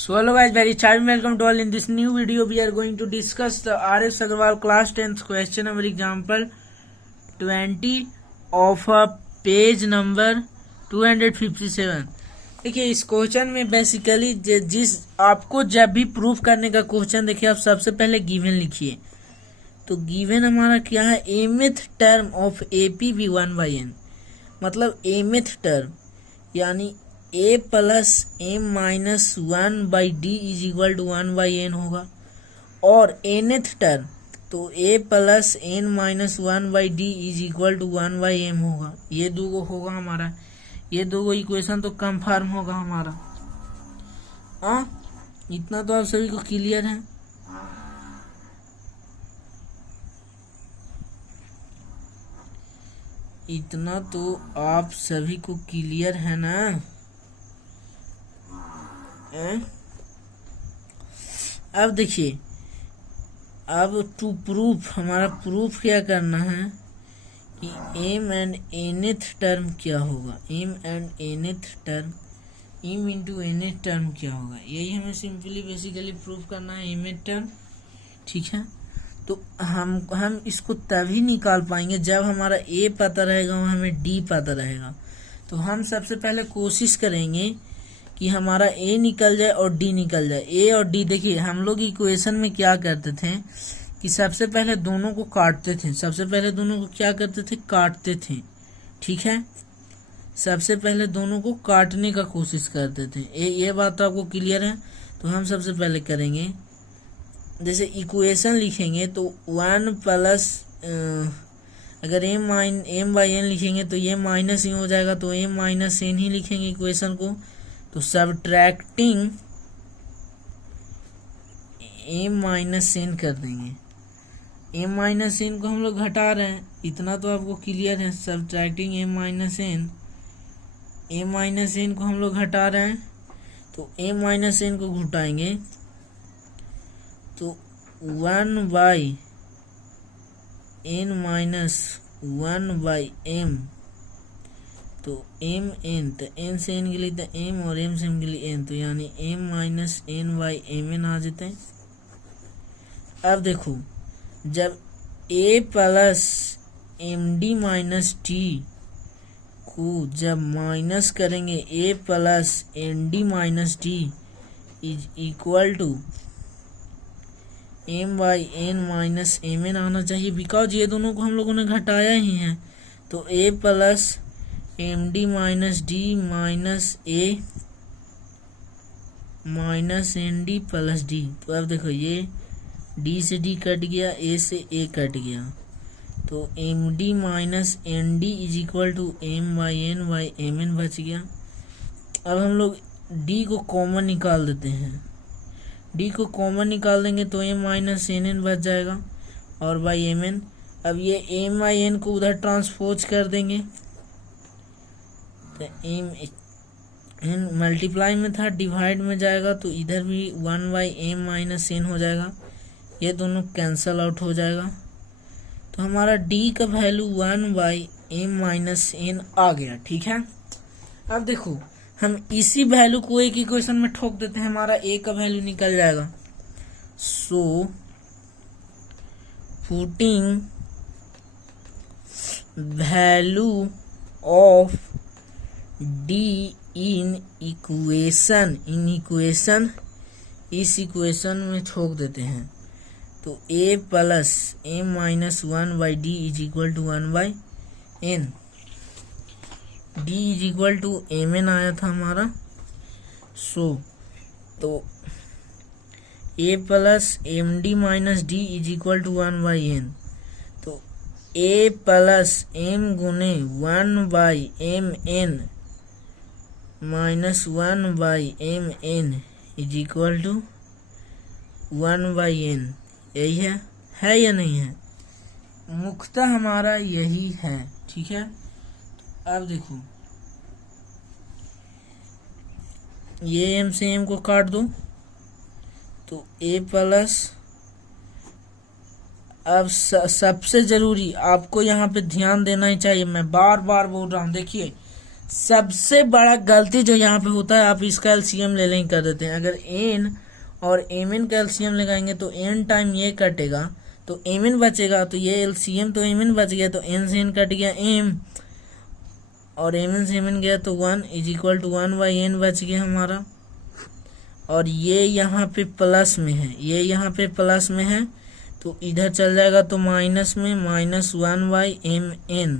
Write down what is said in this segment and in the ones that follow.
So hello guys, very charming welcome to all. In this new video we are going to discuss the R.S. Agarwal class 10th question number example 20 of a page number 257। देखिए इस question में basically जिस आपको जब भी proof करने का question देखिए आप सबसे पहले गिवन लिखिए। तो गिवन हमारा क्या है, mth term of AP be 1/n, मतलब एमिथ टर्म यानी a plus m minus 1/d is equal to 1/n होगा। और nth टर्म तो a plus n minus 1/d is equal to 1/m होगा। ये दो होगा हमारा, ये दो इक्वेशन तो कंफर्म होगा हमारा। इतना तो आप सभी को क्लियर है। इतना तो आप सभी को क्लियर है ना। अब देखिए, अब टू प्रूफ हमारा प्रूफ क्या करना है कि m एंड nth टर्म क्या होगा, m and nth term, m into nth term क्या होगा, यही हमें सिंपली बेसिकली प्रूफ करना है, mth टर्म। ठीक है, तो हम इसको तभी निकाल पाएंगे जब हमारा a पता रहेगा और हमें d पता रहेगा। तो हम सबसे पहले कोशिश करेंगे कि हमारा a निकल जाए और d निकल जाए। a और d देखिए हम लोग इक्वेशन में क्या करते थे कि सबसे पहले दोनों को काटते थे, सबसे पहले दोनों को क्या करते थे, काटते थे। ठीक है, सबसे पहले दोनों को काटने का कोशिश करते थे। ये बात तो आपको क्लियर है। तो हम सबसे पहले करेंगे, जैसे इक्वेशन लिखेंगे तो 1 प्लस अगर m/n लिखेंगे तो ये माइनस ही हो जाएगा, तो m माइनस n ही लिखेंगे इक्वेशन को। तो सब्ट्रैक्टिंग m माइनस n कर देंगे। m माइनस n को हम लोग घटा रहे हैं, इतना तो आपको क्लियर है। सब्ट्रैक्टिंग m माइनस n को हम लोग घटा रहे हैं। तो m माइनस n को घटाएंगे तो 1/n माइनस 1/m, तो mn, तो n से n के लिए तो m और m से m के लिए n, तो यानी m माइनस n/mn आ जाते हैं। अब देखो, जब a plus md minus t को जब माइनस करेंगे a plus nd minus t is equal to m/n minus mn आना चाहिए, बिकॉज ये दोनों को हम लोगों ने घटाया ही है। तो a plus md minus d minus a minus nd plus d। तो अब देखो ये d से d कट गया, a से a कट गया, तो md minus nd is equal to m/n/mn बच गया। अब हम लोग d को कॉमन निकाल देते हैं, d को कॉमन निकाल देंगे तो m माइनस nn बच जाएगा और बाई mn। अब ये m/n को उधर ट्रांसपोज कर देंगे, तो m मल्टीप्लाई में था, डिवाइड में जाएगा, तो इधर भी 1/m माइनस n हो जाएगा, ये दोनों कैंसल आउट हो जाएगा। तो हमारा d का वैल्यू 1/m माइनस n आ गया। ठीक है, अब देखो हम इसी वैल्यू को एक इक्वेशन में ठोक देते हैं, हमारा a का वैल्यू निकल जाएगा। So putting value of d in equation, इस इक्वेशन में ठोक देते हैं। तो a plus m minus 1/d is equal to 1/n, d is equal to mn आया था हमारा। तो a plus md minus d is equal to 1/n, तो a प्लस m गुने 1/mn minus 1/mn is equal to 1/n। यही है या नहीं है? मुख्यतः हमारा यही है। ठीक है, अब देखो ये m से m को काट दो, तो a प्लस, अब सबसे जरूरी आपको यहाँ पे ध्यान देना ही चाहिए, मैं बार बार बोल रहा हूँ। देखिए सबसे बड़ा गलती जो यहाँ पे होता है, आप इसका एलसीएम ले लें कर देते हैं। अगर एन और एम एन का एलसीएम लगाएंगे तो एन टाइम ये कटेगा तो एम एन बचेगा, तो ये एलसीएम तो एम एन बच गया, तो एन से एन कट गया एम, और एम एन से एम एन गया तो 1 इज इक्वल टू 1/n बच गया हमारा। और ये यहाँ पे प्लस में है, ये यहाँ पे प्लस में है तो इधर चल जाएगा तो माइनस में, -1/mn,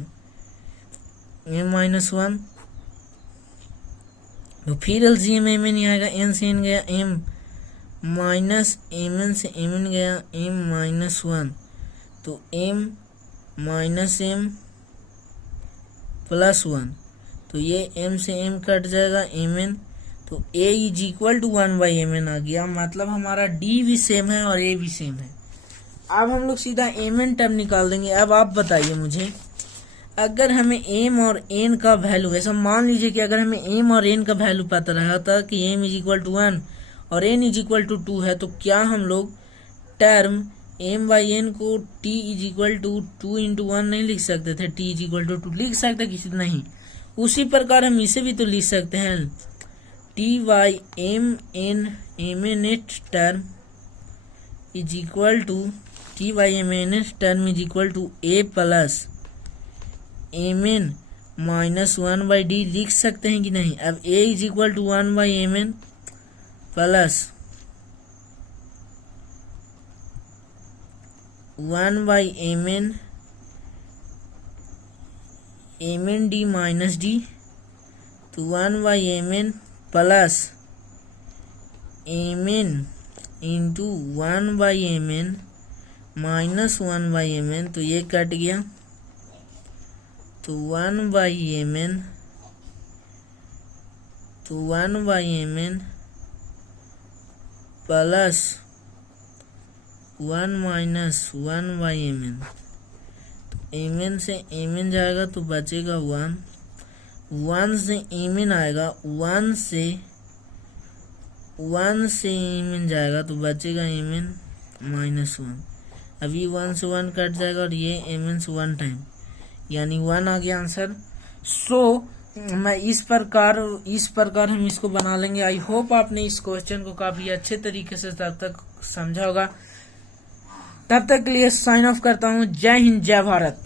m-1, तो फिर एलसीएम एम एन आएगा, एन से एन गया एम, माइनस एम एन से एम एन गया m-1, तो m माइनस एम प्लस 1, तो ये m से m कट जाएगा एम एन, तो a is equal to 1/mn आ गया। मतलब हमारा d भी सेम है और a भी सेम है। अब हम लोग सीधा एम एन टर्म निकाल देंगे। अब आप बताइए मुझे, अगर हमें m और n का वैल्यू, ऐसा मान लीजिए कि अगर हमें m और n का वैल्यू पता रहा था कि m इज इक्वल टू 1 और n इज इक्वल टू 2 है, तो क्या हम लोग टर्म m/n को t is equal to 2 into 1 नहीं लिख सकते थे? t इज इक्वल टू 2 लिख सकते किसी नहीं। उसी प्रकार हम इसे भी तो लिख सकते हैं, t/mn mnth term is equal to t/mnth term is equal to a plus mn minus 1/d लिख सकते हैं कि नहीं? अब a is equal to 1/mn plus 1/mn mnd minus d, तो 1/mn plus mn into 1/mn minus 1/mn, तो ये cut गया, तो 1/mn प्लस 1 माइनस 1/mn, तो mn से mn जाएगा तो बचेगा 1, 1 से mn आएगा, 1 से mn जाएगा तो बचेगा mn माइनस 1। अभी 1 से 1 कट जाएगा और ये mn से 1 टाइम, यानी 1 आ गया आंसर। मैं इस प्रकार हम इसको बना लेंगे। आई होप आपने इस क्वेश्चन को काफी अच्छे तरीके से तब तक समझा होगा। तब तक के लिए साइन ऑफ करता हूँ। जय हिंद, जय भारत।